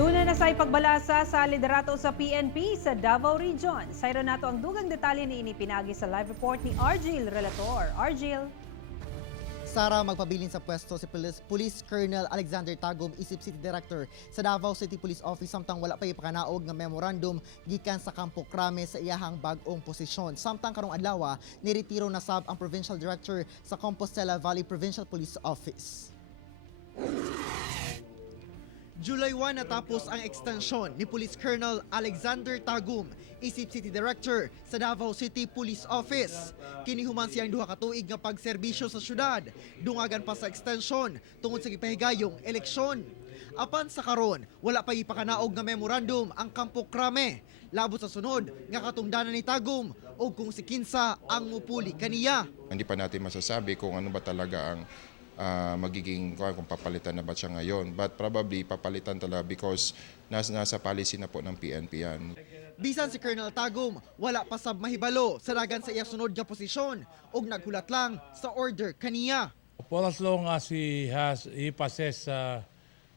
Duna na sa ipagbalasa sa liderato sa PNP sa Davao Region. Sayro nato ang dugang detalye ni inipinagi sa live report ni Argil Relator. Argil. Sara, magpabilin sa pwesto si Police Colonel Alexander Tagum, isip City Director sa Davao City Police Office samtang wala pa ipakanaog nga memorandum gikan sa Kampo Crame sa iyahang bag-ong posisyon. Samtang karong adlaw niretiro na sab ang Provincial Director sa Compostela Valley Provincial Police Office. July 1 natapos ang ekstensyon ni Police Colonel Alexander Tagum, isip City Director sa Davao City Police Office. Kinihuman siyang duha ka tuig nga pagserbisyo sa syudad, dungagan pa sa ekstensyon tungod sa gipahigayong eleksyon. Apan sa karon, wala pa ipakanaog nga memorandum ang Kampo Crame. Labot sa sunod nga katungdanan ni Tagum o kung si kinsa ang mupuli kaniya. Hindi pa natin masasabi kung ano ba talaga ang magiging kung papalitan na ba siya ngayon. But probably papalitan talaga because nasa policy na po ng PNP yan. Bisan si Colonel Tagum, wala pa sab mahibalo sa dagan sa iya sunod nga posisyon ug naghulat lang sa order kaniya. For as long as he passes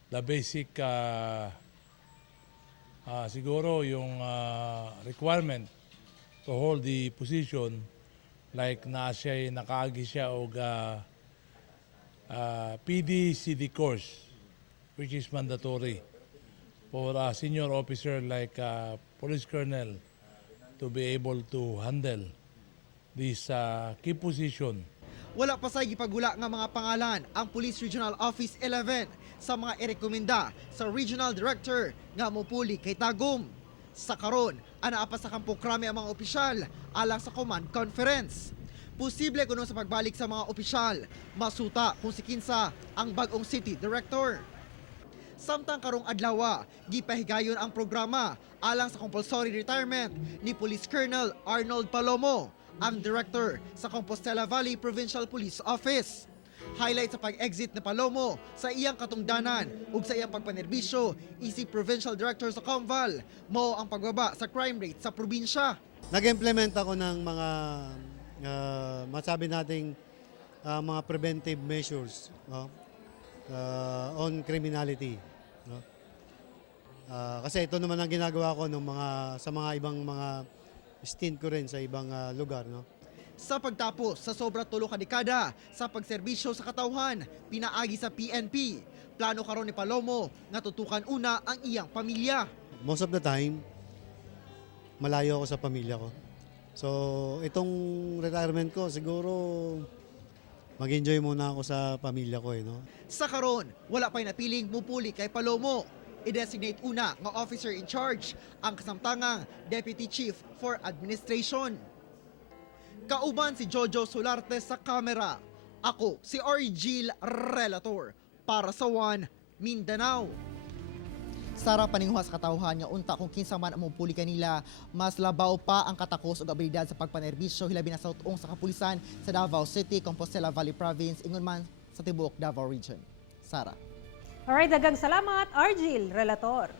the basic siguro yung requirement to hold the position, like nakaagi siya og PD-CD course, which is mandatory for a senior officer like police colonel to be able to handle this key position. Wala pa say gipagula nga mga pangalan ang Police Regional Office 11 sa mga irekomenda sa Regional Director nga mopuli kay Tagum. Sa karon, anaa pa sa Kampo Crame ang mga opisyal alang sa Command Conference. Posible kuno sa pagbalik sa mga opisyal, masuta kung si kinsa ang bag-ong City Director. Samtang karong adlaw, gipahigayon ang programa alang sa compulsory retirement ni Police Colonel Arnold Palomo, ang Director sa Compostela Valley Provincial Police Office. Highlight sa pag-exit ni Palomo sa iyang katungdanan ug sa iyang pagpanerbisyo, isip Provincial Director sa Comval, mao ang pagbaba sa crime rate sa probinsya. Nag-implement ako ng mga masabi nating mga preventive measures, no? On criminality, no? Kasi ito naman ang ginagawa ko sa mga ibang mga stint ko rin sa ibang lugar, no? Sa pagtapos sa sobra tulo ka dekada sa pagserbisyo sa katawhan, pinaagi sa PNP, plano karon ni Palomo nga tutukan una ang iyang pamilya. Most of the time, malayo ako sa pamilya ko. So, itong retirement ko, siguro mag-enjoy muna ako sa pamilya ko, no? Sa karon, wala pa'y napiling mupuli kay Palomo. I-designate una nga officer in charge ang kasamtangang Deputy Chief for Administration. Kauban si Jojo Solarte sa kamera. Ako si Argil Relator para sa One Mindanao. Sara, paninguha sa katawhan nga unta kung kinsa man ang mupuli kanila, mas labaw pa ang katakos ug abilidad sa pagpanerbisyo hilabi na sa utong sa kapulisan sa Davao City, Compostela Valley Province, ingon man sa tibuok Davao Region. Sara. Alright, daghang salamat Argil Relator.